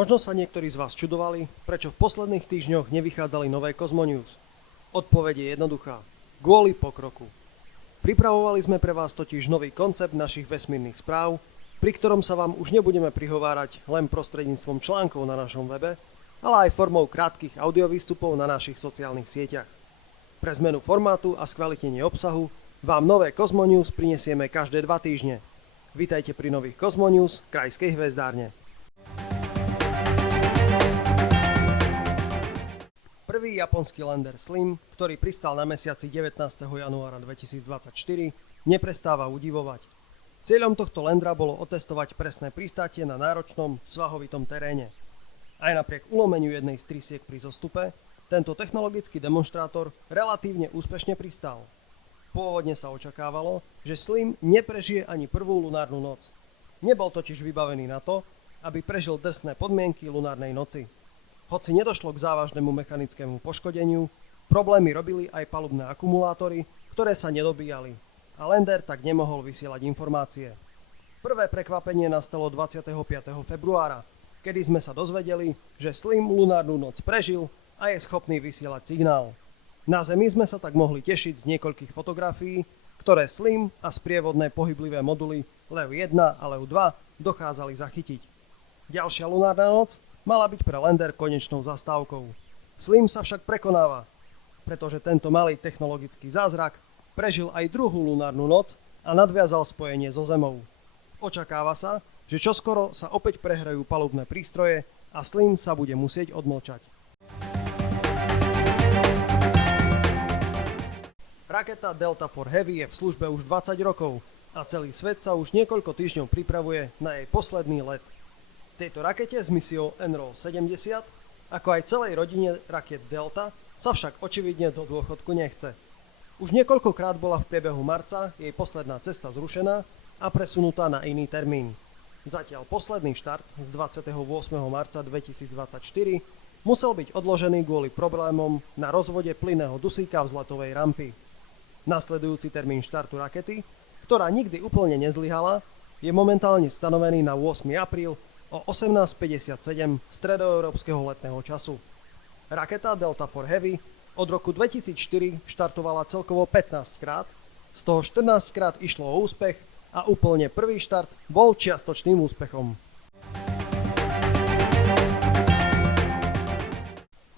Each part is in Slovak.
Možno sa niektorí z vás čudovali, prečo v posledných týždňoch nevychádzali nové Cosmonews. Odpoveď je jednoduchá. Kvôli pokroku. Pripravovali sme pre vás totiž nový koncept našich vesmírnych správ, pri ktorom sa vám už nebudeme prihovárať len prostredníctvom článkov na našom webe, ale aj formou krátkych audiovýstupov na našich sociálnych sieťach. Pre zmenu formátu a skvalitnenie obsahu vám nové Cosmonews prinesieme každé 2 týždne. Vítajte pri nových Cosmonews Krajskej hvezdárne. Prvý japonský lander Slim, ktorý pristal na mesiaci 19. januára 2024, neprestáva udivovať. Cieľom tohto landera bolo otestovať presné pristátie na náročnom, svahovitom teréne. Aj napriek ulomeniu jednej z trysiek pri zostupe, tento technologický demonštrátor relatívne úspešne pristal. Pôvodne sa očakávalo, že Slim neprežije ani prvú lunárnu noc. Nebol totiž vybavený na to, aby prežil drsné podmienky lunárnej noci. Hoci nedošlo k závažnému mechanickému poškodeniu, problémy robili aj palubné akumulátory, ktoré sa nedobíjali, a lander tak nemohol vysielať informácie. Prvé prekvapenie nastalo 25. februára, kedy sme sa dozvedeli, že Slim lunárnu noc prežil a je schopný vysielať signál. Na Zemi sme sa tak mohli tešiť z niekoľkých fotografií, ktoré Slim a sprievodné pohyblivé moduly Leo 1 a Leo 2 dokázali zachytiť. Ďalšia lunárna noc mala byť pre lander konečnou zastávkou. Slim sa však prekonáva, pretože tento malý technologický zázrak prežil aj druhú lunárnu noc a nadviazal spojenie so Zemou. Očakáva sa, že čoskoro sa opäť prehrajú palubné prístroje a Slim sa bude musieť odmlčať. Raketa Delta IV Heavy je v službe už 20 rokov a celý svet sa už niekoľko týždňov pripravuje na jej posledný let. Tejto rakete s misiou NROL 70, ako aj celej rodine raket Delta, sa však očividne do dôchodku nechce. Už niekoľkokrát bola v priebehu marca jej posledná cesta zrušená a presunutá na iný termín. Zatiaľ posledný štart z 28. marca 2024 musel byť odložený kvôli problémom na rozvode plynného dusíka vzletovej rampy. Nasledujúci termín štartu rakety, ktorá nikdy úplne nezlyhala, je momentálne stanovený na 8. apríl o 18:57 stredoeurópskeho letného času. Raketa Delta IV Heavy od roku 2004 štartovala celkovo 15 krát, z toho 14 krát išlo o úspech a úplne prvý štart bol čiastočným úspechom.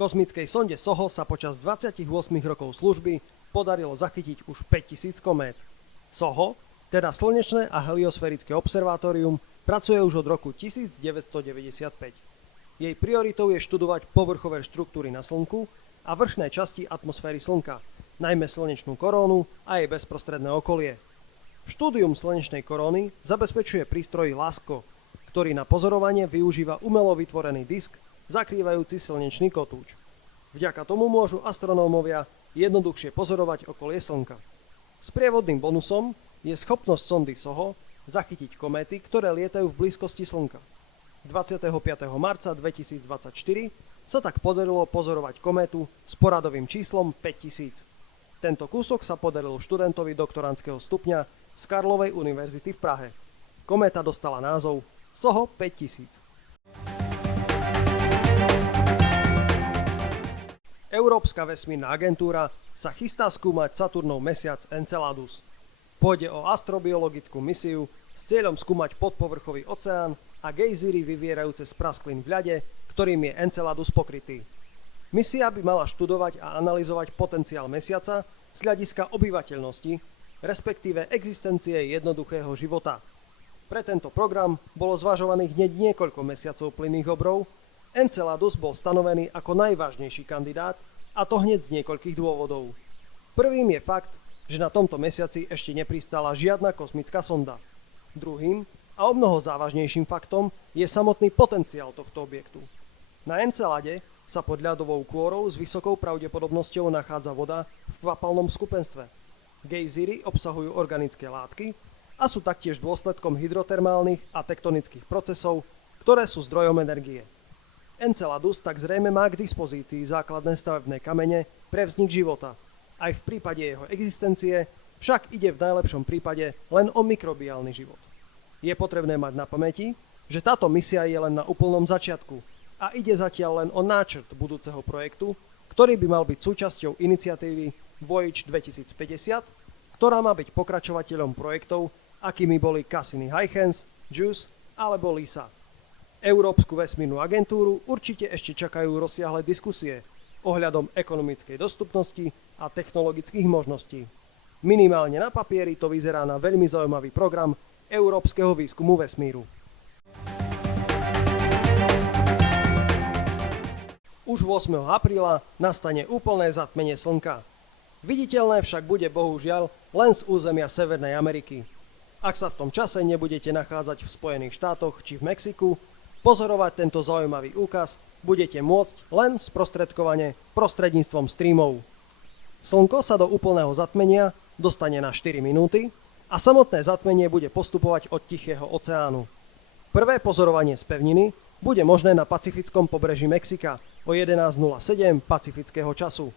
Kozmickej sonde SOHO sa počas 28 rokov služby podarilo zachytiť už 5000 komét. SOHO, teda Slnečné a heliosférické observatórium, pracuje už od roku 1995. Jej prioritou je študovať povrchové štruktúry na Slnku a vrchné časti atmosféry Slnka, najmä slnečnú korónu a jej bezprostredné okolie. Štúdium slnečnej koróny zabezpečuje prístroj LASCO, ktorý na pozorovanie využíva umelo vytvorený disk zakrývajúci slnečný kotúč. Vďaka tomu môžu astronómovia jednoduchšie pozorovať okolie Slnka. Sprievodným bonusom je schopnosť sondy SOHO zachytiť kométy, ktoré lietajú v blízkosti Slnka. 25. marca 2024 sa tak podarilo pozorovať kométu s poradovým číslom 5000. Tento kúsok sa podaril študentovi doktorandského stupňa z Karlovej univerzity v Prahe. Kométa dostala názov SOHO 5000. Európska vesmírna agentúra sa chystá skúmať Saturnov mesiac Enceladus. Pôjde o astrobiologickú misiu s cieľom skúmať podpovrchový oceán a gejzíry vyvierajúce z prasklín v ľade, ktorým je Enceladus pokrytý. Misia by mala študovať a analyzovať potenciál mesiaca z hľadiska obyvateľnosti, respektíve existencie jednoduchého života. Pre tento program bolo zvažovaných hneď niekoľko mesiacov plynných obrov. Enceladus bol stanovený ako najvážnejší kandidát, a to hneď z niekoľkých dôvodov. Prvým je fakt, že na tomto mesiaci ešte nepristála žiadna kozmická sonda. Druhým a omnoho závažnejším faktom je samotný potenciál tohto objektu. Na Encelade sa pod ľadovou kôrou s vysokou pravdepodobnosťou nachádza voda v kvapalnom skupenstve. Gejzíry obsahujú organické látky a sú taktiež dôsledkom hydrotermálnych a tektonických procesov, ktoré sú zdrojom energie. Enceladus tak zrejme má k dispozícii základné stavebné kamene pre vznik života. Aj v prípade jeho existencie však ide v najlepšom prípade len o mikrobiálny život. Je potrebné mať na pamäti, že táto misia je len na úplnom začiatku a ide zatiaľ len o náčrt budúceho projektu, ktorý by mal byť súčasťou iniciatívy Voyage 2050, ktorá má byť pokračovateľom projektov, akými boli Cassini Huygens, JUICE alebo LISA. Európsku vesmírnu agentúru určite ešte čakajú rozsiahle diskusie ohľadom ekonomickej dostupnosti a technologických možností. Minimálne na papieri to vyzerá na veľmi zaujímavý program európskeho výskumu vesmíru. Už 8. apríla nastane úplné zatmenie Slnka. Viditeľné však bude bohužiaľ len z územia Severnej Ameriky. Ak sa v tom čase nebudete nachádzať v Spojených štátoch či v Mexiku, pozorovať tento zaujímavý úkaz budete môcť len sprostredkovane prostredníctvom streamov. Slnko sa do úplného zatmenia dostane na 4 minúty a samotné zatmenie bude postupovať od Tichého oceánu. Prvé pozorovanie z pevniny bude možné na pacifickom pobreží Mexika o 11:07 pacifického času.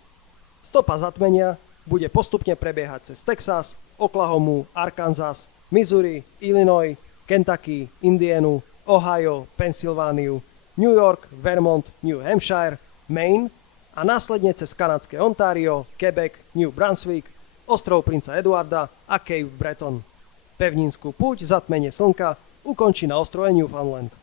Stopa zatmenia bude postupne prebiehať cez Texas, Oklahomu, Arkansas, Missouri, Illinois, Kentucky, Indianu, Ohio, Pensylvániu, New York, Vermont, New Hampshire, Maine a následne cez kanadské Ontario, Quebec, New Brunswick, ostrov Princa Eduarda a Cape Breton. Pevninskú púť zatmenie Slnka ukončí na ostrove Newfoundland.